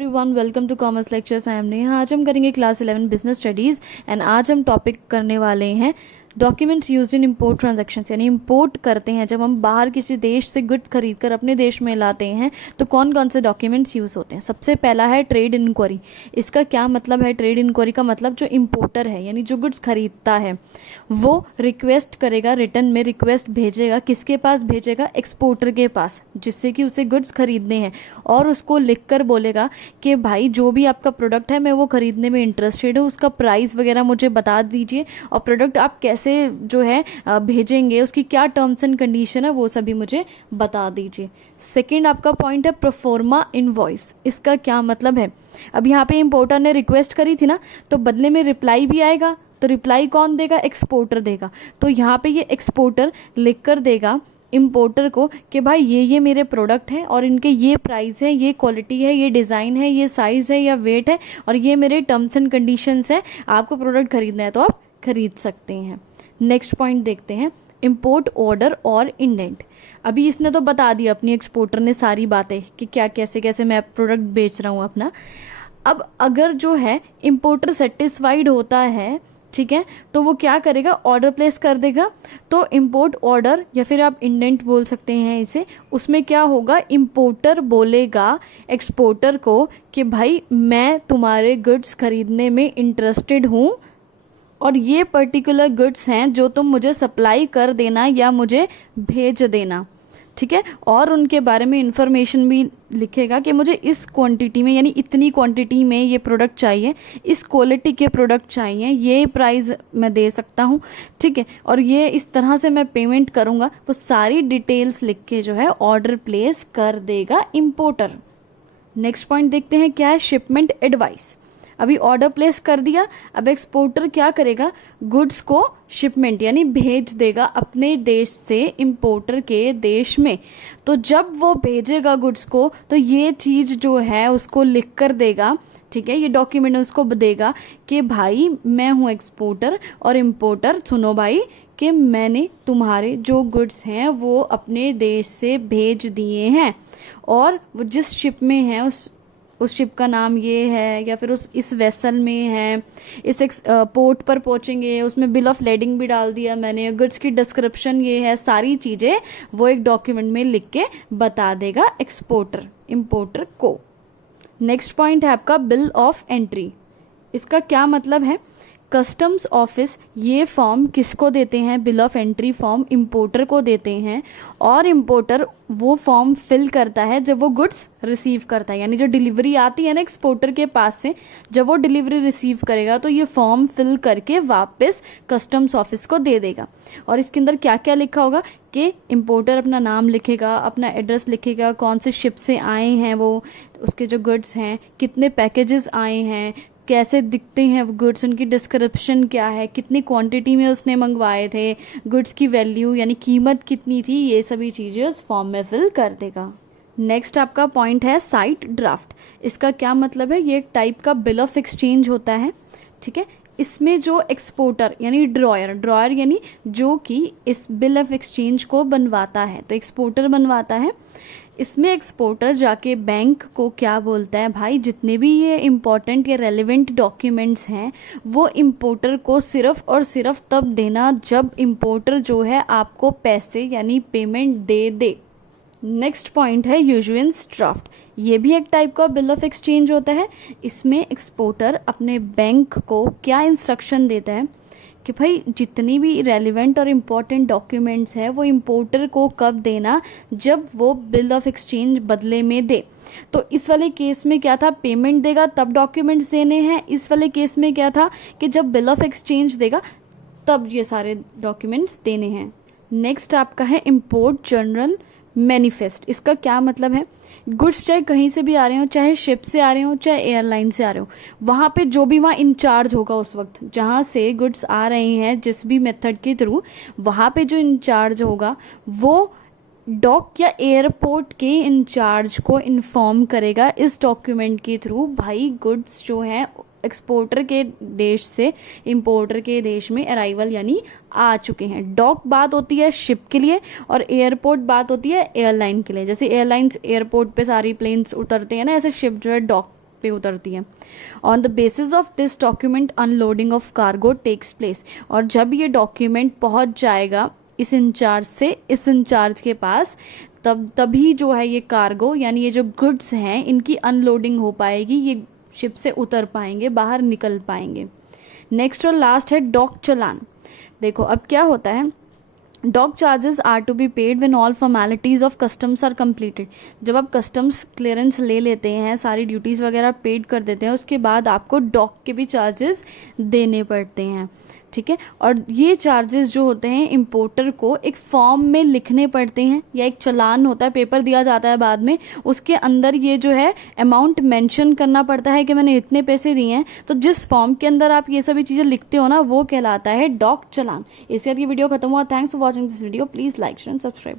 Everyone, welcome to commerce lectures. I am Neha. आज हम करेंगे क्लास 11 बिजनेस स्टडीज़ एंड आज हम टॉपिक करने वाले हैं documents used in import transactions. यानी इंपोर्ट करते हैं जब हम बाहर किसी देश से गुड्स खरीद कर अपने देश में लाते हैं तो कौन कौन से डॉक्यूमेंट्स यूज़ होते हैं। सबसे पहला है ट्रेड इंक्वायरी। इसका क्या मतलब है? ट्रेड इंक्वायरी का मतलब जो इंपोर्टर है यानी जो गुड्स खरीदता है वो रिक्वेस्ट करेगा, रिटर्न में रिक्वेस्ट भेजेगा। किसके पास भेजेगा? एक्सपोर्टर के पास, जिससे कि उसे गुड्स खरीदने हैं, और उसको लिख कर बोलेगा कि भाई जो भी आपका प्रोडक्ट है मैं वो खरीदने में इंटरेस्टेड हूँ, उसका प्राइस वगैरह मुझे बता दीजिए और प्रोडक्ट आप कैसे जो है भेजेंगे, उसकी क्या टर्म्स एंड कंडीशन है वो सभी मुझे बता दीजिए। सेकंड आपका पॉइंट है प्रोफोर्मा इनवॉइस। इसका क्या मतलब है? अब यहाँ पे इंपोर्टर ने रिक्वेस्ट करी थी ना, तो बदले में रिप्लाई भी आएगा। तो रिप्लाई कौन देगा? एक्सपोर्टर देगा। तो यहाँ पे ये एक्सपोर्टर लिख कर देगा इंपोर्टर को कि भाई ये मेरे प्रोडक्ट हैं और इनके ये प्राइस है, ये क्वालिटी है, ये डिज़ाइन है, ये साइज़ है या वेट है, और ये मेरे टर्म्स एंड कंडीशंस है। आपको प्रोडक्ट खरीदना है तो आप खरीद सकते हैं। नेक्स्ट पॉइंट देखते हैं, इंपोर्ट ऑर्डर और इंडेंट। अभी इसने तो बता दिया, अपनी एक्सपोर्टर ने सारी बातें कि क्या कैसे कैसे मैं प्रोडक्ट बेच रहा हूँ अपना। अब अगर जो है इंपोर्टर सेटिस्फाइड होता है, ठीक है, तो वो क्या करेगा? ऑर्डर प्लेस कर देगा। तो इंपोर्ट ऑर्डर या फिर आप इंडेंट बोल सकते हैं इसे, उसमें क्या होगा? इंपोर्टर बोलेगा एक्सपोर्टर को कि भाई मैं तुम्हारे गुड्स खरीदने में इंटरेस्टेड हूँ और ये पर्टिकुलर गुड्स हैं जो तुम मुझे सप्लाई कर देना या मुझे भेज देना, ठीक है। और उनके बारे में इंफॉर्मेशन भी लिखेगा कि मुझे इस क्वांटिटी में यानी इतनी क्वांटिटी में ये प्रोडक्ट चाहिए, इस क्वालिटी के प्रोडक्ट चाहिए, ये प्राइस मैं दे सकता हूँ, ठीक है, और ये इस तरह से मैं पेमेंट करूँगा। वो सारी डिटेल्स लिख के जो है ऑर्डर प्लेस कर देगा इंपोर्टर। नेक्स्ट पॉइंट देखते हैं, क्या है? Shipment advice. अभी ऑर्डर प्लेस कर दिया, अब एक्सपोर्टर क्या करेगा? गुड्स को शिपमेंट यानी भेज देगा अपने देश से इंपोर्टर के देश में। तो जब वो भेजेगा गुड्स को तो ये चीज़ जो है उसको लिख कर देगा, ठीक है, ये डॉक्यूमेंट उसको देगा कि भाई मैं हूँ एक्सपोर्टर और इंपोर्टर, सुनो भाई कि मैंने तुम्हारे जो गुड्स हैं वो अपने देश से भेज दिए हैं और वो जिस शिप में है उस शिप का नाम ये है, या फिर इस वेसल में है, इस पोर्ट पर पहुंचेंगे, उसमें बिल ऑफ लेडिंग भी डाल दिया मैंने, गुड्स की डिस्क्रिप्शन ये है, सारी चीज़ें वो एक डॉक्यूमेंट में लिख के बता देगा एक्सपोर्टर इंपोर्टर को। नेक्स्ट पॉइंट है आपका बिल ऑफ एंट्री। इसका क्या मतलब है? कस्टम्स ऑफिस ये फॉर्म किसको देते हैं? Bill of entry form importer को देते हैं और इंपोर्टर वो फॉर्म फिल करता है जब वो गुड्स रिसीव करता है। यानी जो डिलीवरी आती है ना एक्सपोर्टर के पास से, जब वो डिलीवरी रिसीव करेगा तो ये फॉर्म फिल करके वापस कस्टम्स ऑफिस को दे देगा। और इसके अंदर क्या क्या लिखा होगा कि इंपोर्टर अपना नाम लिखेगा, अपना एड्रेस लिखेगा, कौन से शिप से आए हैं वो, उसके जो गुड्स हैं, कितने पैकेजेस आए हैं, कैसे दिखते हैं गुड्स, उनकी डिस्क्रिप्शन क्या है, कितनी क्वांटिटी में उसने मंगवाए थे, गुड्स की वैल्यू यानी कीमत कितनी थी, ये सभी चीज़ें उस फॉर्म में फिल कर देगा। नेक्स्ट आपका पॉइंट है साइट ड्राफ्ट। इसका क्या मतलब है? ये एक टाइप का बिल ऑफ एक्सचेंज होता है, ठीक है। इसमें जो एक्सपोर्टर यानी ड्रॉयर यानी जो कि इस बिल ऑफ एक्सचेंज को बनवाता है, तो एक्सपोर्टर बनवाता है। इसमें एक्सपोर्टर जाके बैंक को क्या बोलता है? भाई जितने भी ये इम्पॉर्टेंट या रेलेवेंट डॉक्यूमेंट्स हैं वो इंपोर्टर को सिर्फ और सिर्फ तब देना जब इंपोर्टर जो है आपको पैसे यानी पेमेंट दे दे। नेक्स्ट पॉइंट है यूजुएंस ड्राफ्ट। ये भी एक टाइप का बिल ऑफ एक्सचेंज होता है। इसमें एक्सपोर्टर अपने बैंक को क्या इंस्ट्रक्शन देता है कि भाई जितनी भी रेलिवेंट और इम्पॉर्टेंट डॉक्यूमेंट्स है वो इंपोर्टर को कब देना? जब वो बिल ऑफ एक्सचेंज बदले में दे। तो इस वाले केस में क्या था? पेमेंट देगा तब डॉक्यूमेंट्स देने हैं। इस वाले केस में क्या था कि जब बिल ऑफ एक्सचेंज देगा तब ये सारे डॉक्यूमेंट्स देने हैं। नेक्स्ट आपका है इंपोर्ट जनरल मैनिफेस्ट। इसका क्या मतलब है? गुड्स चाहे कहीं से भी आ रहे हो, चाहे शिप से आ रहे हो, चाहे एयरलाइन से आ रहे हो, वहाँ पे जो भी वहाँ इंचार्ज होगा उस वक्त जहाँ से गुड्स आ रहे हैं जिस भी मेथड के थ्रू, वहाँ पे जो इंचार्ज होगा वो डॉक या एयरपोर्ट के इंचार्ज को इन्फॉर्म करेगा इस डॉक्यूमेंट के थ्रू, भाई गुड्स जो हैं एक्सपोर्टर के देश से इंपोर्टर के देश में अराइवल यानी आ चुके हैं। डॉक बात होती है शिप के लिए और एयरपोर्ट बात होती है एयरलाइन के लिए। जैसे एयरलाइंस एयरपोर्ट पे सारी प्लेन्स उतरते हैं ना, ऐसे शिप जो है डॉक पे उतरती है। On the basis of this document unloading of cargo takes place, और जब ये डॉक्यूमेंट पहुंच जाएगा इस इंचार्ज से इस इंचार्ज के पास, तभी जो है ये कार्गो यानी ये जो गुड्स हैं इनकी अनलोडिंग हो पाएगी, ये शिप से उतर पाएंगे, बाहर निकल पाएंगे। नेक्स्ट और लास्ट है डॉक चालान। देखो अब क्या होता है, dock charges are to be paid when all formalities of customs are completed. जब आप कस्टम्स क्लियरेंस ले लेते हैं, सारी ड्यूटीज़ वगैरह पेड कर देते हैं, उसके बाद आपको डॉक के भी चार्जेस देने पड़ते हैं, ठीक है। और ये चार्जेस जो होते हैं इंपोर्टर को एक फॉर्म में लिखने पड़ते हैं, या एक चालान होता है, पेपर दिया जाता है बाद में, उसके अंदर ये जो है अमाउंट मेंशन करना पड़ता है कि मैंने इतने पैसे दिए हैं। तो जिस फॉर्म के अंदर आप ये सभी चीज़ें लिखते हो ना, वो कहलाता है डॉक चालान। इसके बाद ये वीडियो खत्म हुआ। Thanks for watching this video. Please like share and subscribe.